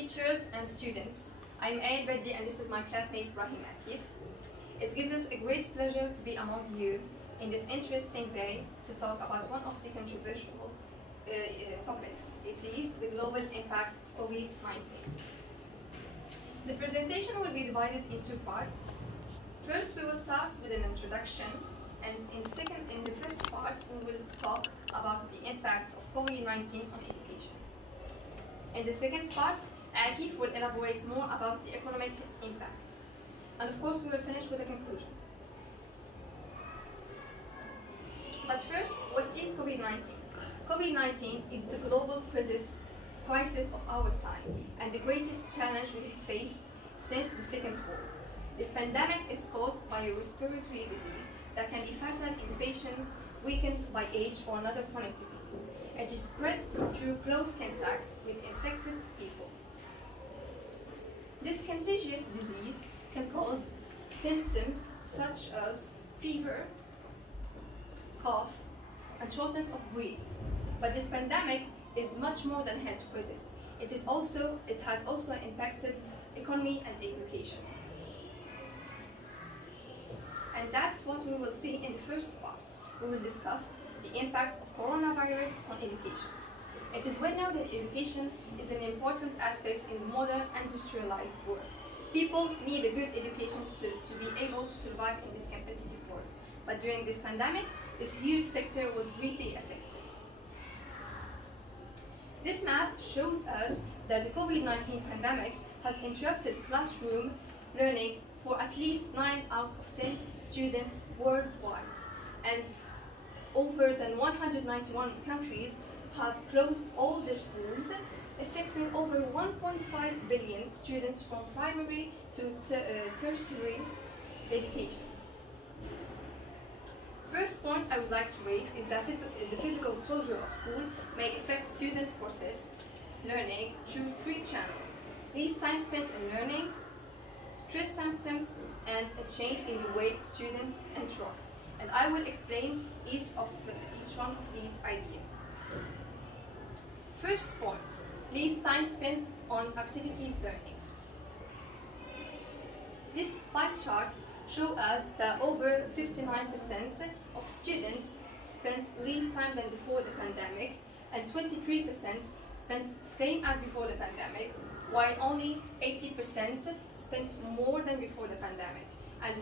teachers and students. I'm Ayn Reddy and this is my classmate Brahim Akif. It gives us a great pleasure to be among you in this interesting day to talk about one of the controversial topics. It is the global impact of COVID-19. The presentation will be divided into parts. First, we will start with an introduction, and in the first part, we will talk about the impact of COVID-19 on education. In the second part, Akif will elaborate more about the economic impacts. And of course, we will finish with a conclusion. But first, what is COVID-19? COVID-19 is the global crisis of our time and the greatest challenge we have faced since the Second War. This pandemic is caused by a respiratory disease that can be fatal in patients weakened by age or another chronic disease. It is spread through close contact with infected people. This contagious disease can cause symptoms such as fever, cough, and shortness of breath. But this pandemic is much more than health crisis. It has also impacted economy and education. And that's what we will see in the first part. We will discuss the impacts of coronavirus on education. It is well known that education is an important aspect in the modern industrialized world. People need a good education to be able to survive in this competitive world. But during this pandemic, this huge sector was greatly affected. This map shows us that the COVID-19 pandemic has interrupted classroom learning for at least 9 out of 10 students worldwide. And over than 191 countries have closed all their schools, affecting over 1.5 billion students from primary to tertiary education. First point I would like to raise is that the physical closure of school may affect student process learning through 3 channels: least time spent in learning, stress symptoms, and a change in the way students interact. And I will explain each one of these ideas. First point, least time spent on activities learning. This pie chart shows us that over 59% of students spent less time than before the pandemic, and 23% spent same as before the pandemic, while only 80% spent more than before the pandemic. And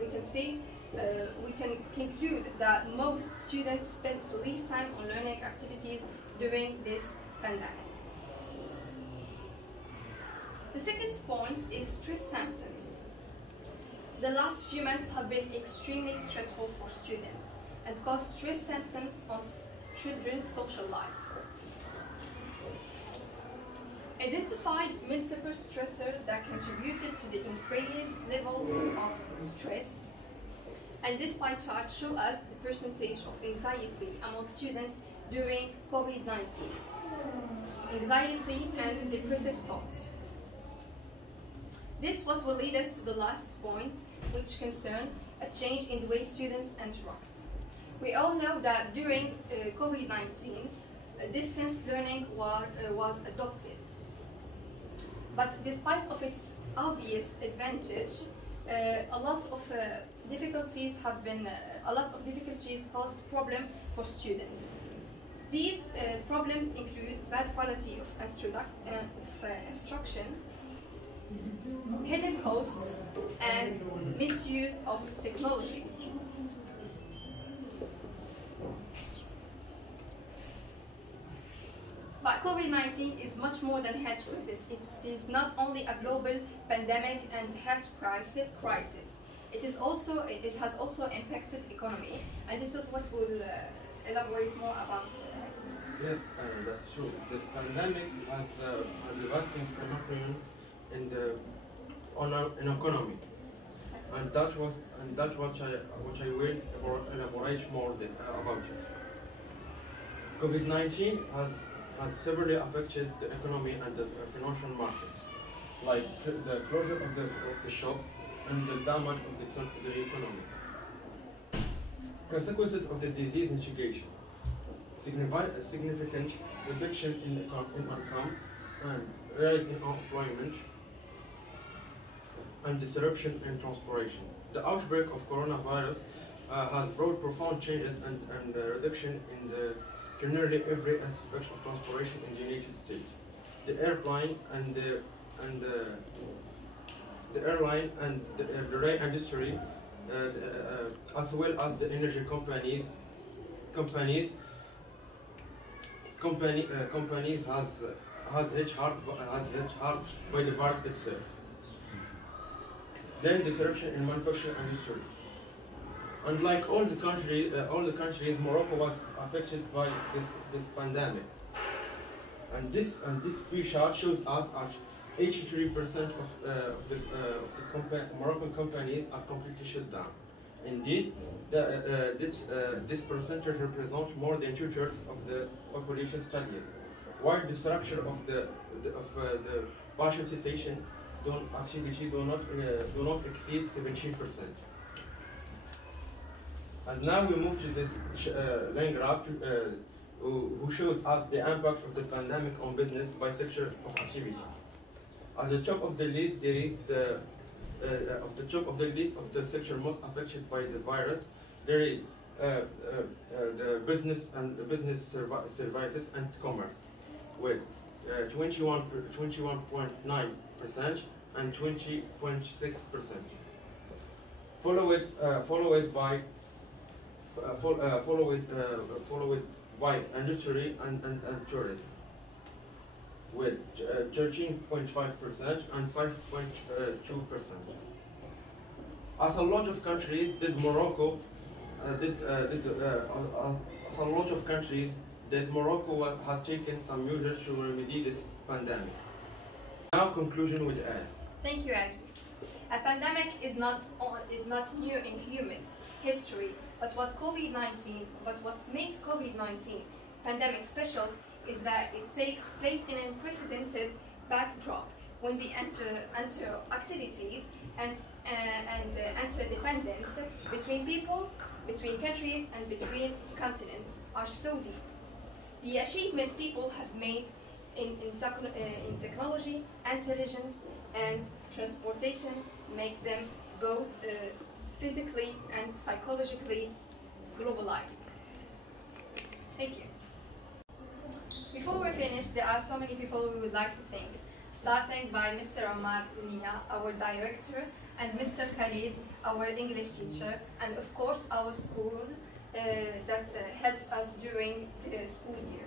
we can conclude that most students spent less time on learning activities during this pandemic. The second point is stress symptoms. The last few months have been extremely stressful for students and cause stress symptoms on children's social life. Identified multiple stressors that contributed to the increased level of stress, and this pie chart shows us the percentage of anxiety among students during COVID-19, anxiety and depressive thoughts. This what will lead us to the last point, which concerns a change in the way students interact. We all know that during COVID-19, distance learning was adopted. But despite of its obvious advantage, a lot of difficulties caused problem for students. These problems include bad quality of instruction, hidden costs, and misuse of technology. But COVID-19 is much more than health crisis. It is not only a global pandemic and health crisis. It has also impacted economy, and this is what we'll elaborate more about. Yes, that's true. This pandemic has devastating influence in economy, and that's what I will elaborate more about it. COVID-19 has severely affected the economy and the financial markets, like the closure of the shops and the damage of the economy. Consequences of the disease mitigation: significant reduction in income, and rise in unemployment, and disruption in transportation. The outbreak of coronavirus has brought profound changes and reduction in to nearly every aspect of transportation in the United States. The airline and the airline and the rail industry, as well as the energy companies has hit hard by the virus itself. Then disruption in manufacturing industry. Unlike all the countries, Morocco was affected by this pandemic. And this pie chart shows us that 83% of the Moroccan companies are completely shut down. Indeed, this percentage represents more than 2/3 of the population studied, while the structure of the partial cessation activity do not exceed 17%. And now we move to this line graph who shows us the impact of the pandemic on business by sector of activity. At the top of the list, there is of the sector most affected by the virus. There is the business services and commerce, with 21.9% and 20.6%, followed by industry and tourism, with 13.5% and 5.2%. As a lot of countries did, Morocco has taken some measures to remedy this pandemic. Now, conclusion with Anne. Thank you, Andrew. A pandemic is not new in human history, but what makes COVID-19 pandemic special is that it takes place in an unprecedented backdrop when the activities and interdependence between people, between countries, and between continents are so deep. The achievements people have made in technology, intelligence, and transportation make them both physically and psychologically globalized. Thank you. Before we finish, there are so many people we would like to thank, starting by Mr. Omar Nia, our director, and Mr. Khalid, our English teacher, and of course our school that helps us during the school year.